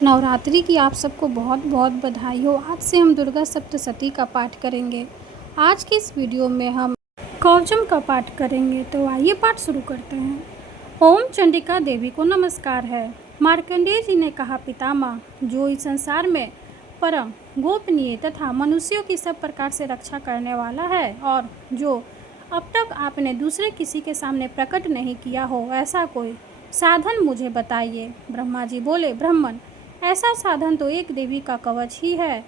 नवरात्रि की आप सबको बहुत बहुत बधाई हो। आज से हम दुर्गा सप्तशती का पाठ करेंगे। आज की इस वीडियो में हम कवचम का पाठ करेंगे। तो आइए पाठ शुरू करते हैं। ओम चंडिका देवी को नमस्कार है। मार्कंडेय जी ने कहा, पितामह, जो इस संसार में परम गोपनीय तथा मनुष्यों की सब प्रकार से रक्षा करने वाला है और जो अब तक आपने दूसरे किसी के सामने प्रकट नहीं किया हो, ऐसा कोई साधन मुझे बताइए। ब्रह्मा जी बोले, ब्राह्मण, ऐसा साधन तो एक देवी का कवच ही है,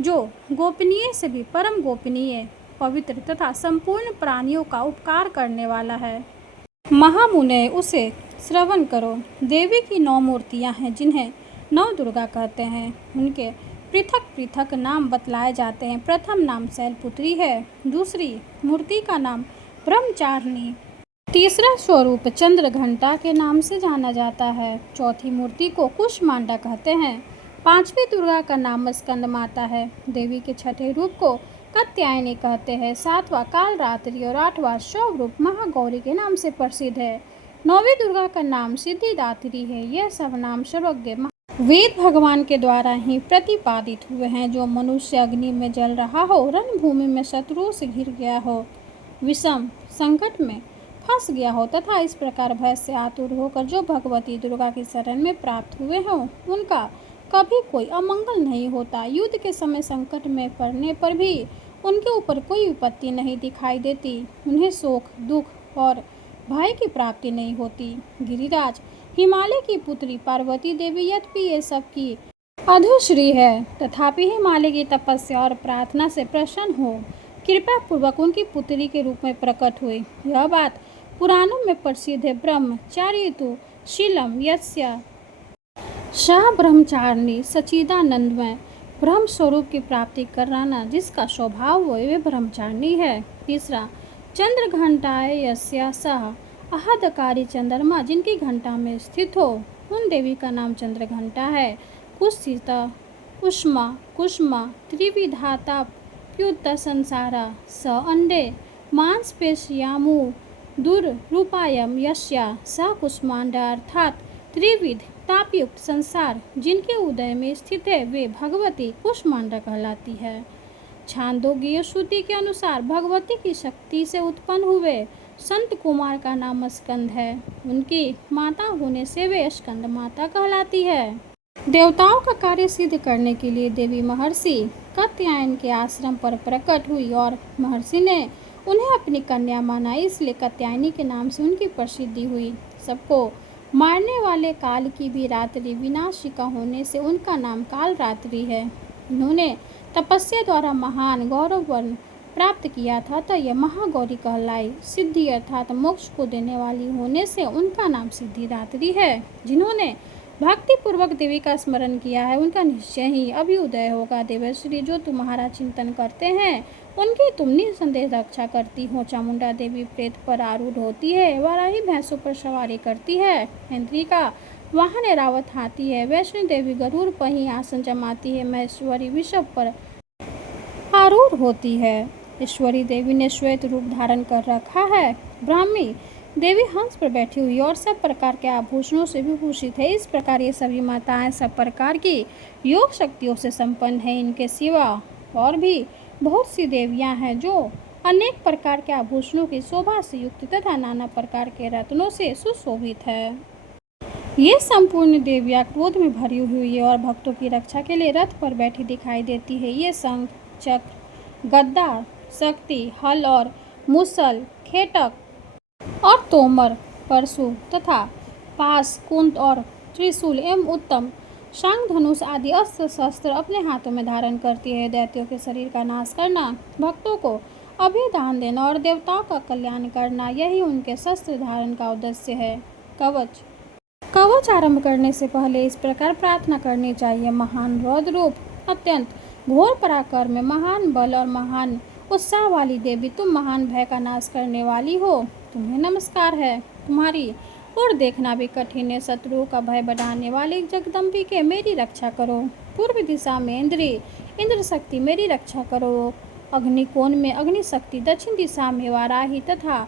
जो गोपनीय से भी परम गोपनीय, पवित्र तथा संपूर्ण प्राणियों का उपकार करने वाला है। महामुने, उसे श्रवण करो। देवी की 9 मूर्तियां हैं, जिन्हें 9 दुर्गा कहते हैं। उनके पृथक पृथक नाम बतलाए जाते हैं। प्रथम नाम शैलपुत्री है, दूसरी मूर्ति का नाम ब्रह्मचारिणी, तीसरा स्वरूप चंद्रघंटा के नाम से जाना जाता है, चौथी मूर्ति को कुष्मांडा कहते हैं, पांचवी दुर्गा का नाम स्कंद माता है, देवी के छठे रूप को कात्यायनी कहते हैं, सातवां कालरात्रि और आठवां स्वरूप महागौरी के नाम से प्रसिद्ध है, नौवीं दुर्गा का नाम सिद्धिदात्री है। यह सब नाम सर्वज्ञ वेद भगवान के द्वारा ही प्रतिपादित हुए हैं। जो मनुष्य अग्नि में जल रहा हो, रणभूमि में शत्रुओं से घिर गया हो, विषम संकट में फंस गया हो तथा इस प्रकार भय से आतुर होकर जो भगवती दुर्गा की शरण में प्राप्त हुए हों, उनका कभी कोई अमंगल नहीं होता। युद्ध के समय संकट में पड़ने पर भी उनके ऊपर कोई विपत्ति नहीं दिखाई देती। उन्हें शोक, दुख और भय की प्राप्ति नहीं होती। गिरिराज हिमालय की पुत्री पार्वती देवी यद्यपि ये सब की अधोश्री है, तथापि हिमालय की तपस्या और प्रार्थना से प्रसन्न हो कृपा पूर्वक उनकी पुत्री के रूप में प्रकट हुई। यह बात पुराणों में प्रसिद्ध है। ब्रह्मचारी तु शीलम यस्य सह ब्रह्मचारिणी सच्चिदानंदमय, ब्रह्म स्वरूप की प्राप्ति कराना जिसका स्वभाव हो, वे ब्रह्मचारिणी है। तीसरा, चंद्र घंटाए यस्य सह आहदकारी, चंद्रमा जिनकी घंटा में स्थित हो, उन देवी का नाम चंद्र घंटा है। कुत्सिता उष्मा कुष्मा त्रिविधाता प्युत संसारा स अंडे मांसपेशियामु दुर्रूपायम यस्या सा कुष्मांडा, अर्थात त्रिविध तापयुक्त संसार जिनके उदय में स्थित है, वे भगवती कुष्मांडा कहलाती है। छांदोग्य श्रुति के अनुसार भगवती की शक्ति से उत्पन्न हुए संत कुमार का नाम स्कंद है। उनकी माता होने से वे स्कंद माता कहलाती है। देवताओं का कार्य सिद्ध करने के लिए देवी महर्षि कात्यायन के आश्रम पर प्रकट हुई और महर्षि ने उन्हें अपनी कन्या माना, इसलिए कात्यायनी के नाम से उनकी प्रसिद्धि हुई। सबको मारने वाले काल की भी रात्रि विनाशिका होने से उनका नाम काल रात्रि है। इन्होंने तपस्या द्वारा महान गौरवर्ण प्राप्त किया था, तो यह महागौरी कहलाई। सिद्धि अर्थात मोक्ष को देने वाली होने से उनका नाम सिद्धिदात्री है। जिन्होंने भक्ति पूर्वक देवी का स्मरण किया है, उनका निश्चय ही अभ्युदय होगा। देवश्री, जो तुम्हारा चिंतन करते हैं, उनकी तुम निसंदेह रक्षा करती हो। चामुंडा देवी प्रेत पर आरूढ़ होती है, वाराही भैंसों पर सवारी करती है, इंद्रिका वाहन एरावत हाथी है, वैष्णो देवी गरुड़ पर ही आसन जमाती है, महेश्वरी विषभ पर आरूढ़ होती है। ईश्वरी देवी ने श्वेत रूप धारण कर रखा है। ब्राह्मी देवी हंस पर बैठी हुई और सब प्रकार के आभूषणों से विभूषित है। इस प्रकार ये सभी माताएं सब प्रकार की योग शक्तियों से संपन्न है। इनके सिवा और भी बहुत सी देवियां हैं जो अनेक प्रकार के आभूषणों की शोभा से युक्त तथा नाना प्रकार के रत्नों से सुशोभित है। ये संपूर्ण देवियां क्रोध में भरी हुई है और भक्तों की रक्षा के लिए रथ पर बैठी दिखाई देती है। ये शंख, चक्र, गदा, शक्ति, हल और मुसल, खेटक और तोमर, परशु तथा पास, कुंत और त्रिशूल एवं उत्तम शंख, धनुष आदि अस्त्र शस्त्र अपने हाथों में धारण करती है। दैत्यों के शरीर का नाश करना, भक्तों को अभयदान देना और देवताओं का कल्याण करना, यही उनके शस्त्र धारण का उद्देश्य है। कवच कवच आरंभ करने से पहले इस प्रकार प्रार्थना करनी चाहिए। महान रौद्र रूप, अत्यंत घोर पराक्रम में, महान बल और महान उत्साह वाली देवी, तुम महान भय का नाश करने वाली हो, तुम्हें नमस्कार है। तुम्हारी और देखना भी कठिन है। शत्रुओं का भय बढ़ाने वाले जगदम्बिके, मेरी रक्षा करो। पूर्व दिशा में इंद्र शक्ति, मेरी रक्षा करो। अग्निकोण में अग्नि शक्ति, दक्षिण दिशा में वाराही तथा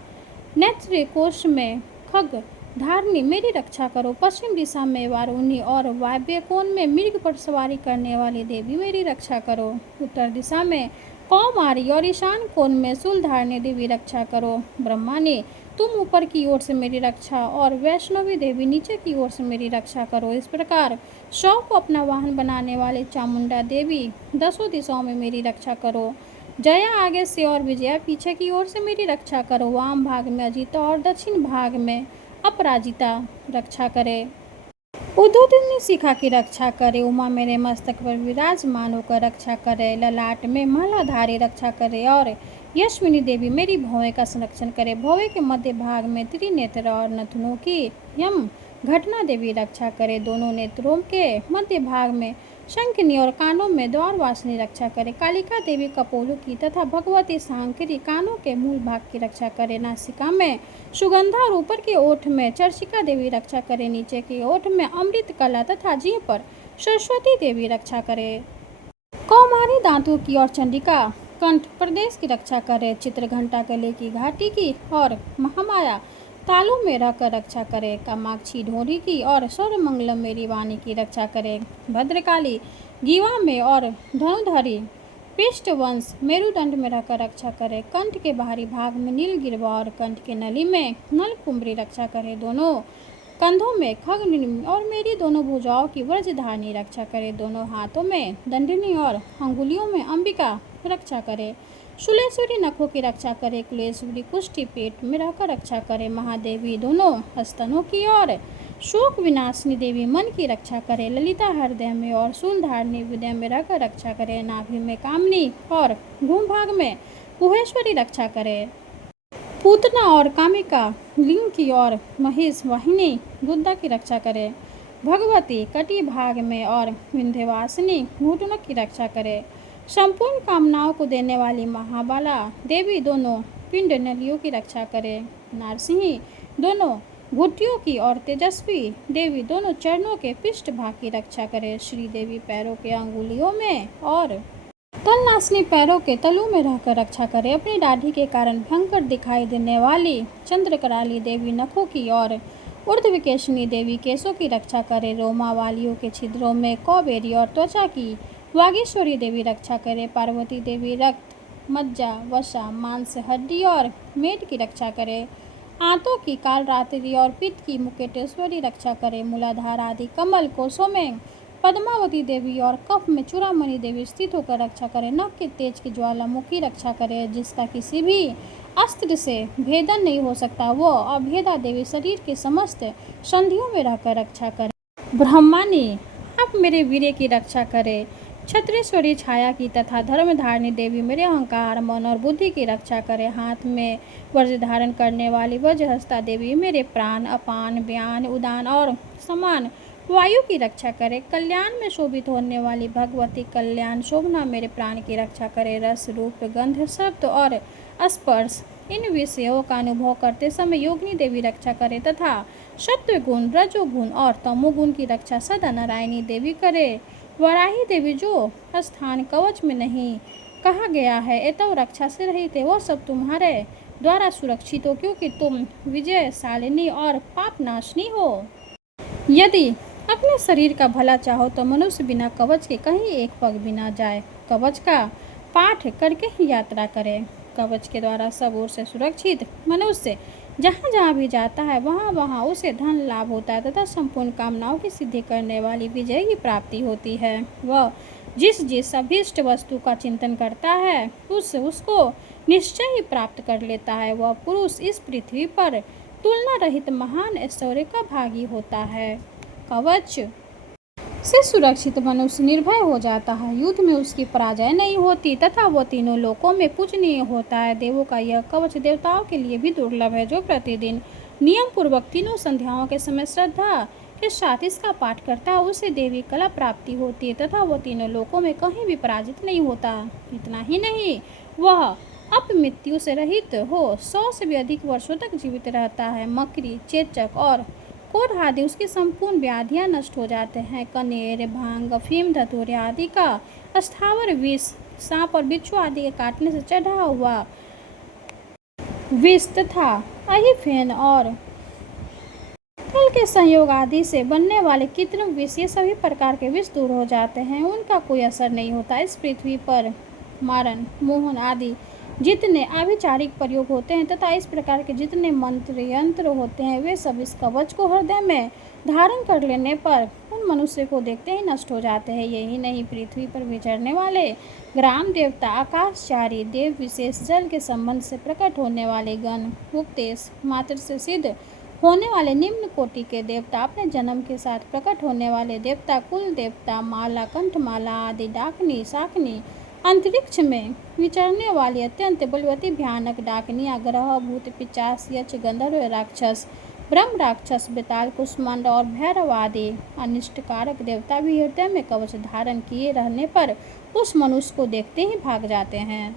नेत्र कोश में खग धारनी मेरी रक्षा करो। पश्चिम दिशा में वारुणी और वायव्य कोण में मृग पर सवारी करने वाली देवी मेरी रक्षा करो। उत्तर दिशा में कौमारी और ईशान कोण में शूलधारिणी देवी रक्षा करो। ब्रह्मानी तुम ऊपर की ओर से मेरी रक्षा और वैष्णवी देवी नीचे की ओर से मेरी रक्षा करो। इस प्रकार शव को अपना वाहन बनाने वाले चामुंडा देवी दसों दिशाओं में मेरी रक्षा करो। जया आगे से और विजया पीछे की ओर से मेरी रक्षा करो। वाम भाग में अजिता और दक्षिण भाग में अपराजिता रक्षा करे। उद्योतनी शिखा की रक्षा करे। उमा मेरे मस्तक पर विराजमान होकर रक्षा करे। ललाट में मालाधारी रक्षा करे और यशविनी देवी मेरी भौवे का संरक्षण करे। भौवे के मध्य भाग में त्रिनेत्र और नथुनों की यम घटना देवी रक्षा करे। दोनों नेत्रों के मध्य भाग में शंखनी और कानों में द्वारवासिनी रक्षा करे। कालिका देवी कपोलों की तथा भगवती सांकरी कानों के मूल भाग की रक्षा करे। नासिका में सुगंधा और ऊपर के ओठ में चर्चिका देवी रक्षा करे। नीचे के ओठ में अमृत कला तथा जीभ पर सरस्वती देवी रक्षा करे। कौमारी दांतों की और चंडिका कंठ प्रदेश की रक्षा करे। चित्रघंटा गले की घाटी की और महामाया तालू में रहकर रक्षा करे। कामाक्षी ढोरी की और सर्वमंगलम मेरी वाणी की रक्षा करे। भद्रकाली गीवा में और धनुधरी पृष्ठवंश मेरुदंड में रहकर रक्षा करे। कंठ के बाहरी भाग में नीलगिरवा और कंठ के नली में नलकुंबरी रक्षा करे। दोनों कंधों में खगनिनी और मेरी दोनों भुजाओं की व्रजधारिणी रक्षा करे। दोनों हाथों में दंडिनी और अंगुलियों में अंबिका रक्षा करे। शूलेश्वरी नखों की रक्षा करे। कुलेश्वरी कुष्ठी पेट में रहकर रक्षा करे। महादेवी दोनों स्तनों की और शोक विनाशिनी देवी मन की रक्षा करे। ललिता हृदय में और शूलधारिणी हृदय में रहकर रक्षा करे। नाभि में कामनी और भूभाग में कुहेश्वरी रक्षा करे। पूतना और कामिका लिंग की और महिष वाहिनी गुद्दा की रक्षा करे। भगवती कटी भाग में और विंध्यवासिनी घुटनों की रक्षा करे। संपूर्ण कामनाओं को देने वाली महाबाला देवी दोनों पिंड नलियों की रक्षा करे। नारसिंही दोनों घुटियों की और तेजस्वी देवी दोनों चरणों के पृष्ठ भाग की रक्षा करे। श्री देवी पैरों के अंगुलियों में और तलनासिनी पैरों के तलू में रहकर रक्षा करे। अपनी दाढ़ी के कारण भयंकर दिखाई देने वाली चंद्रकराली देवी नखों की और ऊर्ध्वकेशिनी देवी केशों की रक्षा करे। रोमा वालियों के छिद्रों में कौबेरी और त्वचा की वागीश्वरी देवी रक्षा करे। पार्वती देवी रक्त मज्जा वसा मांस हड्डी और मेद की रक्षा करे। आंतों की कालरात्रि और पित्त की मुकेटेश्वरी रक्षा करे। मूलाधार आदि कमल कोशों में पद्मावती देवी और कफ में चूड़ामणि देवी स्थित होकर रक्षा करे। नख के तेज की ज्वालामुखी रक्षा करे। जिसका किसी भी अस्त्र से भेदन नहीं हो सकता, वो अभेदा देवी शरीर के समस्त संधियों में रहकर रक्षा करे। ब्रह्मानी आप मेरे वीर्य की रक्षा करे। छत्रेश्वरी छाया की तथा धर्मधारिणी देवी मेरे अहंकार मन और बुद्धि की रक्षा करे। हाथ में वज्र धारण करने वाली वज्रहस्ता देवी मेरे प्राण अपान व्यान उदान और समान वायु की रक्षा करे। कल्याण में शोभित होने वाली भगवती कल्याण शोभना मेरे प्राण की रक्षा करे। रस रूप गंध शब्द और स्पर्श इन विषयों का अनुभव करते समय योगिनी देवी रक्षा करे तथा सत्व गुण रजोगुण और तमोगुण की रक्षा सदा नारायणी देवी करे। वराही देवी जो स्थान कवच में नहीं कहा गया है एतव रक्षा से रहित है, वो सब तुम्हारे द्वारा सुरक्षित हो, क्योंकि तुम विजयशालिनी और पापनाशनी हो। यदि अपने शरीर का भला चाहो तो मनुष्य बिना कवच के कहीं एक पग भी ना जाए। कवच का पाठ करके ही यात्रा करे। कवच के द्वारा सब ओर से सुरक्षित मनुष्य जहाँ जहाँ भी जाता है वहाँ वहाँ उसे धन लाभ होता है तथा संपूर्ण कामनाओं की सिद्धि करने वाली विजय की प्राप्ति होती है। वह जिस अभीष्ट वस्तु का चिंतन करता है उसको निश्चय ही प्राप्त कर लेता है। वह पुरुष इस पृथ्वी पर तुलना रहित महान ऐश्वर्य का भागी होता है। कवच से सुरक्षित मनुष्य निर्भय हो जाता है। युद्ध में उसकी पराजय नहीं होती तथा वह तीनों लोकों में पूजनीय होता है। देवों का यह कवच देवताओं के लिए भी दुर्लभ है। जो प्रतिदिन नियम पूर्वक तीनों संध्याओं के समय श्रद्धा के साथ इसका पाठ करता है उसे देवी कला प्राप्ति होती है तथा वह तीनों लोकों में कहीं भी पराजित नहीं होता। इतना ही नहीं, वह अपमृत्यु से रहित हो 100 से भी अधिक वर्षों तक जीवित रहता है। मकड़ी चेचक और कोढ़ आदि उसकी संपूर्ण व्याधियां नष्ट हो जाते हैं। कनेर भांग अफीम धतूरे आदि का स्थावर विष सांप और बिच्छू आदि के काटने से चढ़ा हुआ विष तथा अहिफेन और कल के संयोग आदि से बनने वाले कितने विष, ये सभी प्रकार के विष दूर हो जाते हैं, उनका कोई असर नहीं होता। इस पृथ्वी पर मारण, मोहन आदि जितने आभिचारिक प्रयोग होते हैं तथा इस प्रकार के जितने मंत्र यंत्र होते हैं, वे सब इस कवच को हृदय में धारण कर लेने पर उन मनुष्य को देखते ही नष्ट हो जाते हैं। यही नहीं, पृथ्वी पर विचरने वाले ग्राम देवता, आकाशचारी देव, विशेष जल के संबंध से प्रकट होने वाले गण, उपदेश मात्र से सिद्ध होने वाले निम्न कोटि के देवता, अपने जन्म के साथ प्रकट होने वाले देवता, कुल देवता, माला, कंठमाला आदि, डाकनी, शाकनी, अंतरिक्ष में विचरने वाली अत्यंत बलवती भयानक डाकनियाँ, ग्रह, भूत, पिशाच, यक्ष, गंधर्व, राक्षस, ब्रह्म राक्षस, बेताल, कुष्मांड और भैरव आदि अनिष्टकारक देवता भी हृदय में कवच धारण किए रहने पर उस मनुष्य को देखते ही भाग जाते हैं।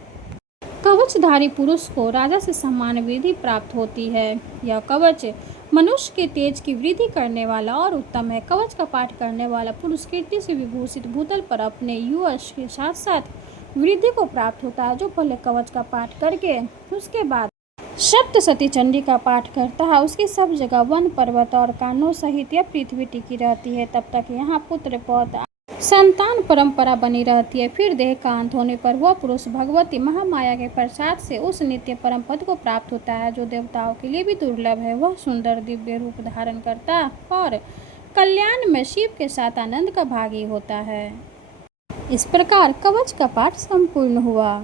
कवचधारी पुरुष को राजा से समान वृद्धि प्राप्त होती है। यह कवच मनुष्य के तेज की वृद्धि करने वाला और उत्तम है। कवच का पाठ करने वाला पुरुष कीर्ति से विभूषित भूतल पर अपने यश के साथ साथ वृद्धि को प्राप्त होता है। जो पहले कवच का पाठ करके उसके बाद सप्तशती चंडी का पाठ करता है, उसकी सब जगह वन, पर्वत और कानों सहित यह पृथ्वी टिकी रहती है। तब तक यहाँ पुत्र, पौत्र, संतान परंपरा बनी रहती है। फिर देह का अंत होने पर वह पुरुष भगवती महामाया के प्रसाद से उस नित्य परम पद को प्राप्त होता है, जो देवताओं के लिए भी दुर्लभ है। वह सुंदर दिव्य रूप धारण करता और कल्याण में शिव के साथ आनंद का भागी होता है। इस प्रकार कवच का पाठ संपूर्ण हुआ।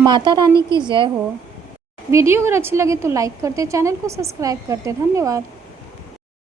माता रानी की जय हो। वीडियो अगर अच्छी लगे तो लाइक करते, चैनल को सब्सक्राइब करते। धन्यवाद।